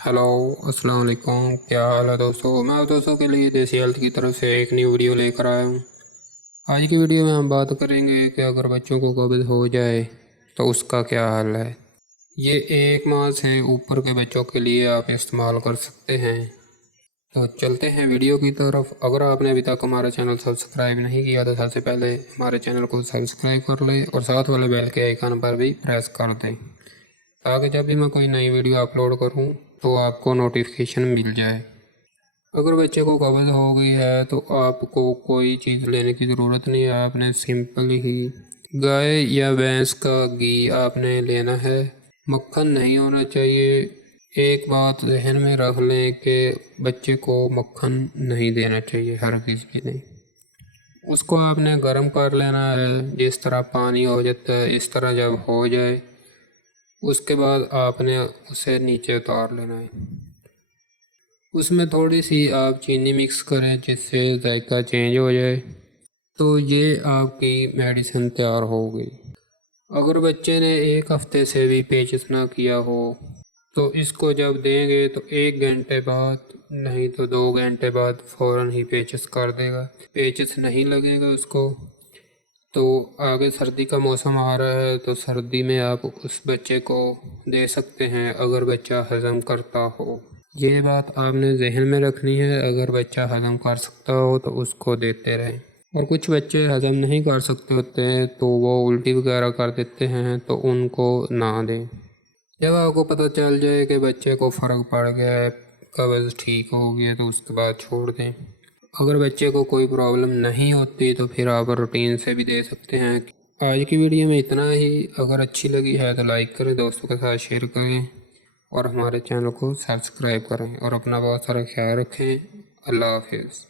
Hello अस्सलाम वालेकुम। क्या हाल है दोस्तों। मैं दोस्तों के लिए देसी हेल्थ की तरफ से एक न्यू वीडियो लेकर आया हूँ। आज की वीडियो में हम बात करेंगे कि अगर बच्चों को कब्ज़ हो जाए तो उसका क्या हल है। ये एक माह से ऊपर के बच्चों के लिए आप इस्तेमाल कर सकते हैं। तो चलते हैं वीडियो की तरफ। अगर आपने अभी तक हमारा चैनल सब्सक्राइब नहीं किया तो सबसे पहले हमारे चैनल को सब्सक्राइब कर लें और साथ वाले बेल के आइकन पर भी प्रेस कर दें, ताकि जब भी मैं कोई नई वीडियो अपलोड करूं तो आपको नोटिफिकेशन मिल जाए। अगर बच्चे को कब्ज़ हो गई है तो आपको कोई चीज़ लेने की ज़रूरत नहीं है। आपने सिंपल ही गाय या भैंस का घी आपने लेना है। मक्खन नहीं होना चाहिए। एक बात जहन में रख लें कि बच्चे को मक्खन नहीं देना चाहिए, हर किसी भी नहीं। उसको आपने गर्म कर लेना है, जिस तरह पानी हो जाता है इस तरह जब हो जाए उसके बाद आपने उसे नीचे उतार लेना है। उसमें थोड़ी सी आप चीनी मिक्स करें जिससे जायका चेंज हो जाए। तो ये आपकी मेडिसिन तैयार हो गई। अगर बच्चे ने एक हफ्ते से भी पेचिश ना किया हो तो इसको जब देंगे तो 1 घंटे बाद नहीं तो 2 घंटे बाद फ़ौरन ही पेचिश कर देगा। पेचिश नहीं लगेगा उसको। तो आगे सर्दी का मौसम आ रहा है तो सर्दी में आप उस बच्चे को दे सकते हैं अगर बच्चा हज़म करता हो। ये बात आपने जहन में रखनी है। अगर बच्चा हज़म कर सकता हो तो उसको देते रहें। और कुछ बच्चे हज़म नहीं कर सकते होते हैं तो वो उल्टी वगैरह कर देते हैं, तो उनको ना दें। जब आपको पता चल जाए कि बच्चे को फ़र्क पड़ गया है, कब्ज़ ठीक हो गया, तो उसके बाद छोड़ दें। अगर बच्चे को कोई प्रॉब्लम नहीं होती तो फिर आप रूटीन से भी दे सकते हैं। आज की वीडियो में इतना ही। अगर अच्छी लगी है तो लाइक करें, दोस्तों के साथ शेयर करें और हमारे चैनल को सब्सक्राइब करें और अपना बहुत सारा ख्याल रखें। अल्लाह हाफिज़।